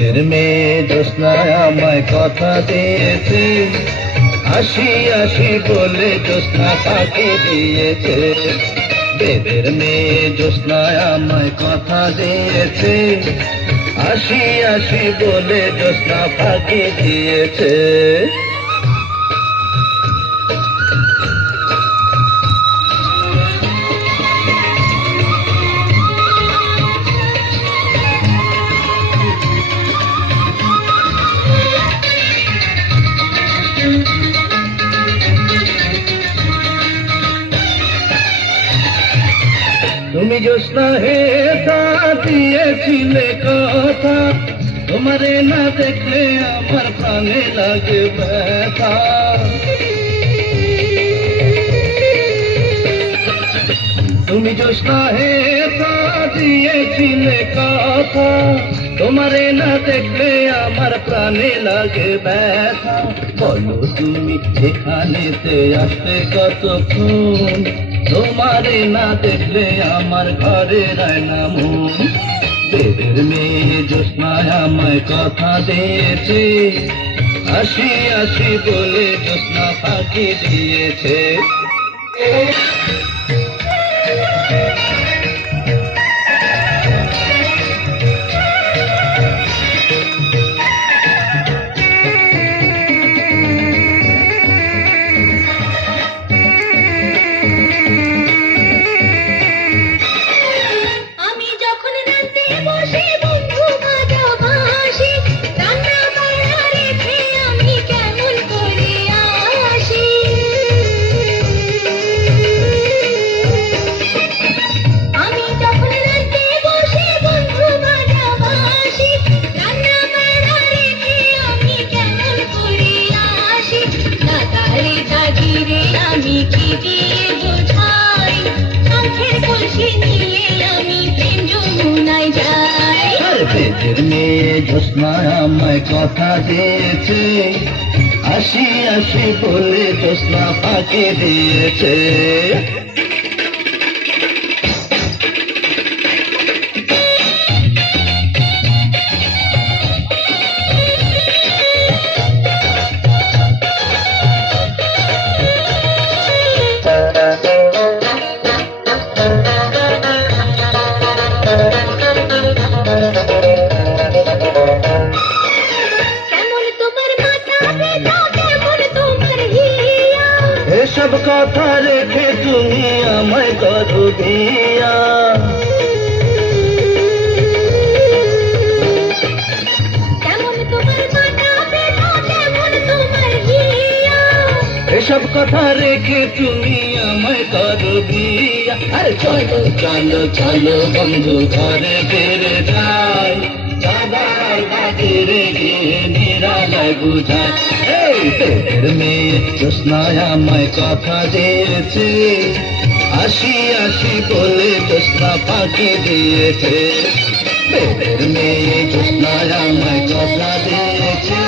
বেদের মেয়ে জ্যোৎস্নায় আমায় কথা দিয়েছে, আসি আসি বলে জ্যোৎস্না ফাঁকি দিয়েছে। বেদের মেয়ে জ্যোৎস্নায় আমায় কথা দিয়েছে, আসি আসি বলে জ্যোৎস্না ফাঁকি দিয়েছে। তুমি জ্যোৎস্না হে তা দিয়েছিলে কথা, তোমারে না দেখলে আমার প্রাণে লাগে ব্যথা। তুমি জ্যোৎস্না হে তা দিয়েছিলে কথা, তোমারে না দেখলে আমার প্রাণে লাগে ব্যথা। বলো তুমি এখানেতে আসতে কতক্ষণ, তোমারে না দেখলে আমার ঘরে রায় না মন। বেদের মেয়ে জ্যোৎস্নায় আমায় কথা দিয়েছে, আসি আসি বলে জ্যোৎস্না ফাঁকি দিয়েছে। বেদের মেয়ে জ্যোৎস্নায় আমায় কথা দিয়েছে, আসি আসি বলে জ্যোৎস্না ফাঁকি দিয়েছে। এসব কথা রেখে তুমি আমায় করো বিয়া, এসব কথা রেখে তুমি আমায় করো বিয়া। আরে চলো চলো চলো বন্ধু ঘরে ফিরে যাই, বাবার বাড়িরে গিয়ে নিরালায় বুঝায়। বেদের মেয়ে জ্যোৎস্নায় আমায় কথা দিয়েছে, আসি আসি বলে জ্যোৎস্না ফাঁকি দিয়েছে। বেদের মেয়ে জ্যোৎস্নায় আমায় কথা দিয়েছে,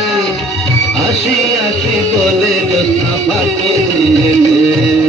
আসি আসি বলে জ্যোৎস্না ফাঁকি দিয়েছে।